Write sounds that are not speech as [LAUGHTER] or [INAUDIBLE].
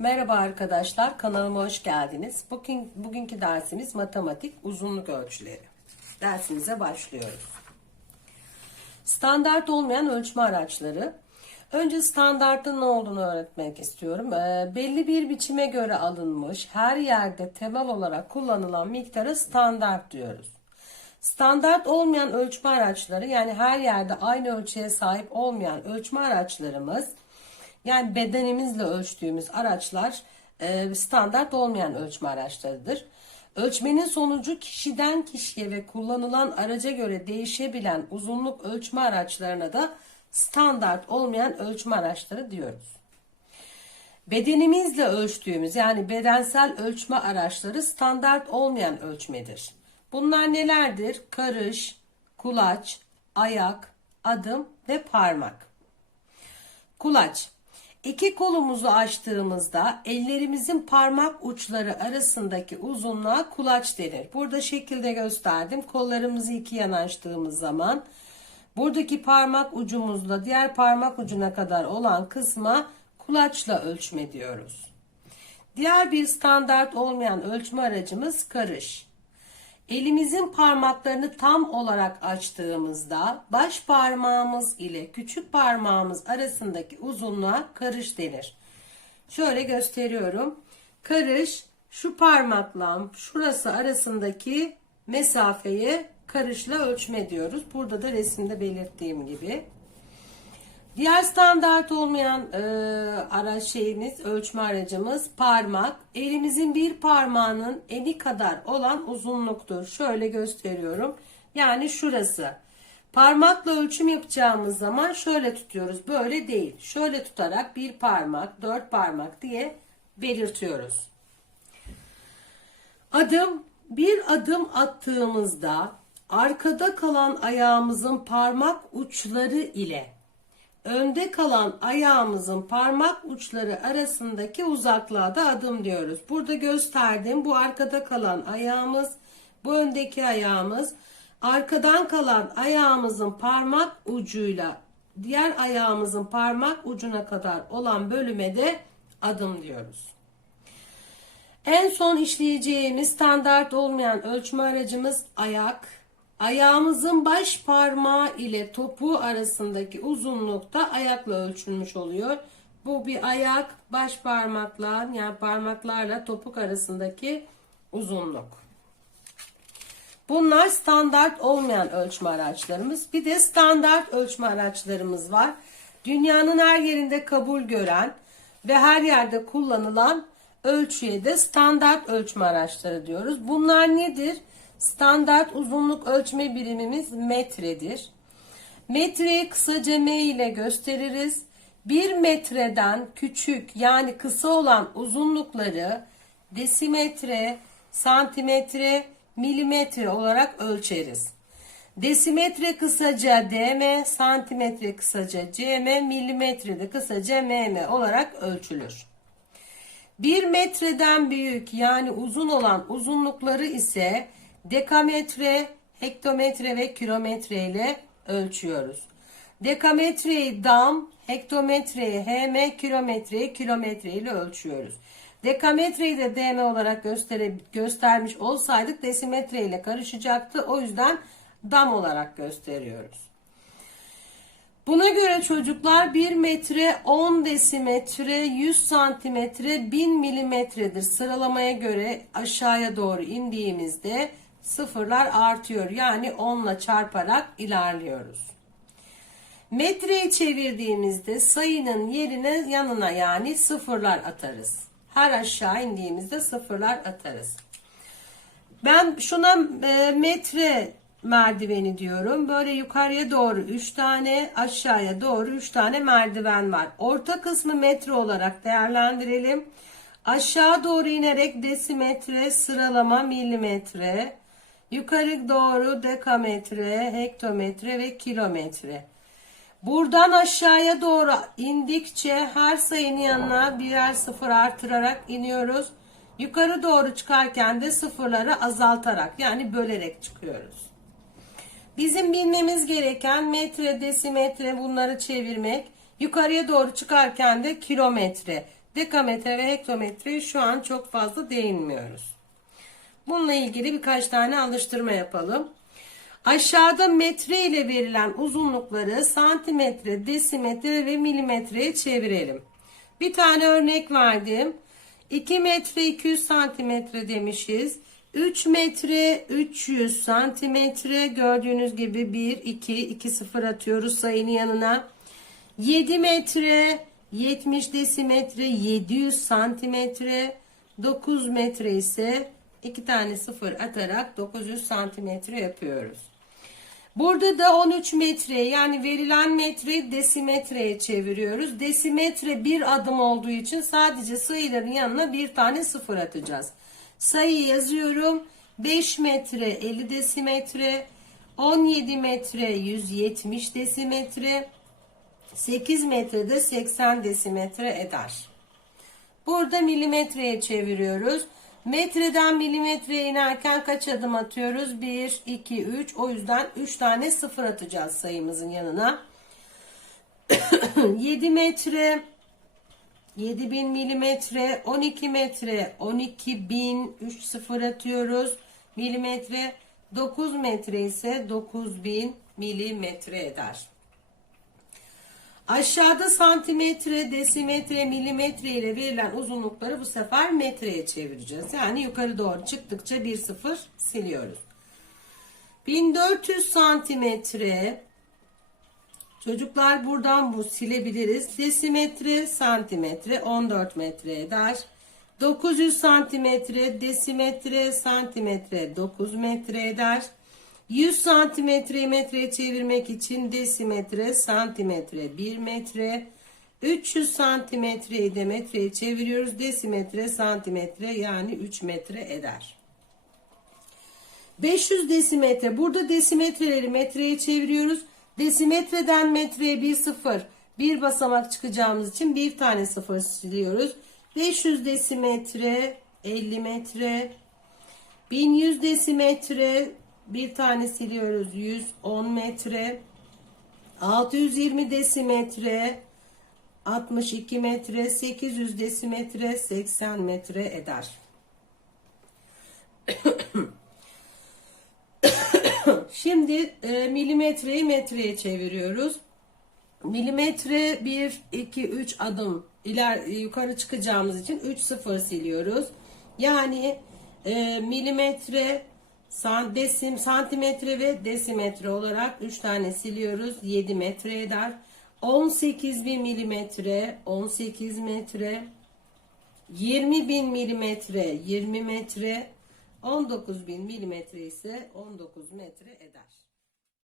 Merhaba arkadaşlar, kanalıma hoş geldiniz. Bugün, bugünkü dersimiz matematik uzunluk ölçüleri. Dersimize başlıyoruz. Standart olmayan ölçme araçları. Önce standartın ne olduğunu öğretmek istiyorum. Ee, belli bir biçime göre alınmış, her yerde temel olarak kullanılan miktara standart diyoruz. Standart olmayan ölçme araçları yani her yerde aynı ölçüye sahip olmayan ölçme araçlarımız yani bedenimizle ölçtüğümüz araçlar e, standart olmayan ölçme araçlarıdır. Ölçmenin sonucu kişiden kişiye ve kullanılan araca göre değişebilen uzunluk ölçme araçlarına da standart olmayan ölçme araçları diyoruz. Bedenimizle ölçtüğümüz yani bedensel ölçme araçları standart olmayan ölçmedir. Bunlar nelerdir? Karış, kulaç, ayak, adım ve parmak. Kulaç. İki kolumuzu açtığımızda ellerimizin parmak uçları arasındaki uzunluğa kulaç denir. Burada şekilde gösterdim. Kollarımızı iki yana açtığımız zaman buradaki parmak ucumuzla diğer parmak ucuna kadar olan kısma kulaçla ölçme diyoruz. Diğer bir standart olmayan ölçme aracımız karış. Elimizin parmaklarını tam olarak açtığımızda baş parmağımız ile küçük parmağımız arasındaki uzunluğa karış denir. Şöyle gösteriyorum. Karış şu parmakla şurası arasındaki mesafeyi karışla ölçme diyoruz. Burada da resimde belirttiğim gibi. Diğer standart olmayan e, araç şeyimiz, ölçme aracımız parmak. Elimizin bir parmağının eni kadar olan uzunluktur. Şöyle gösteriyorum. Yani şurası. Parmakla ölçüm yapacağımız zaman şöyle tutuyoruz. Böyle değil. Şöyle tutarak bir parmak, dört parmak diye belirtiyoruz. Adım bir adım attığımızda arkada kalan ayağımızın parmak uçları ile önde kalan ayağımızın parmak uçları arasındaki uzaklığa da adım diyoruz. Burada gösterdiğim bu arkada kalan ayağımız, bu öndeki ayağımız, arkadan kalan ayağımızın parmak ucuyla diğer ayağımızın parmak ucuna kadar olan bölüme de adım diyoruz. En son işleyeceğimiz standart olmayan ölçme aracımız ayak. Ayağımızın baş parmağı ile topuğu arasındaki uzunlukta ayakla ölçülmüş oluyor. Bu bir ayak baş parmakla yani parmaklarla topuk arasındaki uzunluk. Bunlar standart olmayan ölçme araçlarımız. Bir de standart ölçme araçlarımız var. Dünyanın her yerinde kabul gören ve her yerde kullanılan ölçüye de standart ölçme araçları diyoruz. Bunlar nedir? Standart uzunluk ölçme birimimiz metredir. Metreyi kısaca m ile gösteririz. 1 metreden küçük yani kısa olan uzunlukları desimetre, santimetre, milimetre olarak ölçeriz. Desimetre kısaca dm, santimetre kısaca cm, milimetre de kısaca mm olarak ölçülür. 1 metreden büyük yani uzun olan uzunlukları ise dekametre, hektometre ve kilometre ile ölçüyoruz. Dekametreyi dam, hektometreyi hm, kilometreyi kilometre ile ölçüyoruz. Dekametreyi de dm olarak göstere, göstermiş olsaydık desimetre ile karışacaktı. O yüzden dam olarak gösteriyoruz. Buna göre çocuklar 1 metre 10 desimetre 100 santimetre 1000 milimetredir. Sıralamaya göre aşağıya doğru indiğimizde sıfırlar artıyor. Yani 10 ile çarparak ilerliyoruz. Metreyi çevirdiğimizde sayının yerine yanına yani sıfırlar atarız. Her aşağı indiğimizde sıfırlar atarız. Ben şuna e, metre merdiveni diyorum. Böyle yukarıya doğru 3 tane, aşağıya doğru 3 tane merdiven var. Orta kısmı metre olarak değerlendirelim. Aşağı doğru inerek desimetre, sıralama milimetre, yukarı doğru dekametre, hektometre ve kilometre. Buradan aşağıya doğru indikçe her sayının yanına birer sıfır artırarak iniyoruz. Yukarı doğru çıkarken de sıfırları azaltarak yani bölerek çıkıyoruz. Bizim bilmemiz gereken metre, desimetre bunları çevirmek. Yukarıya doğru çıkarken de kilometre. Dekametre ve hektometreye şu an çok fazla değinmiyoruz. Bununla ilgili birkaç tane alıştırma yapalım. Aşağıda metre ile verilen uzunlukları santimetre, desimetre ve milimetreye çevirelim. Bir tane örnek verdim. 2 metre 200 santimetre demişiz. 3 metre 300 santimetre gördüğünüz gibi 1, 2, 2 sıfır atıyoruz sayının yanına. 7 metre 70 desimetre 700 santimetre 9 metre ise 2 tane sıfır atarak 900 santimetre yapıyoruz. Burada da 13 metre yani verilen metreyi desimetreye çeviriyoruz. Desimetre bir adım olduğu için sadece sayıların yanına bir tane sıfır atacağız. Sayıyı yazıyorum. 5 metre 50 desimetre, 17 metre 170 desimetre, 8 metrede 80 desimetre eder. Burada milimetreye çeviriyoruz. Metreden milimetreye inerken kaç adım atıyoruz? 1, 2, 3. O yüzden 3 tane sıfır atacağız sayımızın yanına. [COUGHS] 7 metre 7000 milimetre 12 metre 12000 3 sıfır atıyoruz milimetre 9 metre ise 9000 milimetre eder. Aşağıda santimetre, desimetre, milimetre ile verilen uzunlukları bu sefer metreye çevireceğiz. Yani yukarı doğru çıktıkça bir sıfır siliyoruz. 1400 santimetre Çocuklar buradan bu silebiliriz. Desimetre, santimetre 14 metre eder. 900 santimetre, desimetre, santimetre 9 metre eder. 100 santimetreyi metreye çevirmek için desimetre, santimetre 1 metre. 300 santimetreyi de metreye çeviriyoruz. Desimetre, santimetre yani 3 metre eder. 500 desimetre. Burada desimetreleri metreye çeviriyoruz. Desimetreden metreye bir sıfır. Bir basamak çıkacağımız için bir tane sıfır siliyoruz. 500 desimetre 50 metre. 1100 desimetre bir tane siliyoruz 110 metre. 620 desimetre 62 metre. 800 desimetre 80 metre eder. [COUGHS] Şimdi e, milimetreyi metreye çeviriyoruz. Milimetre 1, 2, 3 adım iler yukarı çıkacağımız için 3 sıfır siliyoruz. Yani e, milimetre, desim, santimetre ve desimetre olarak 3 tane siliyoruz. 7 metre eder. 18 bin milimetre, 18 metre, 20 bin milimetre, 20 metre, 19 bin milimetre ise 19 metre eder.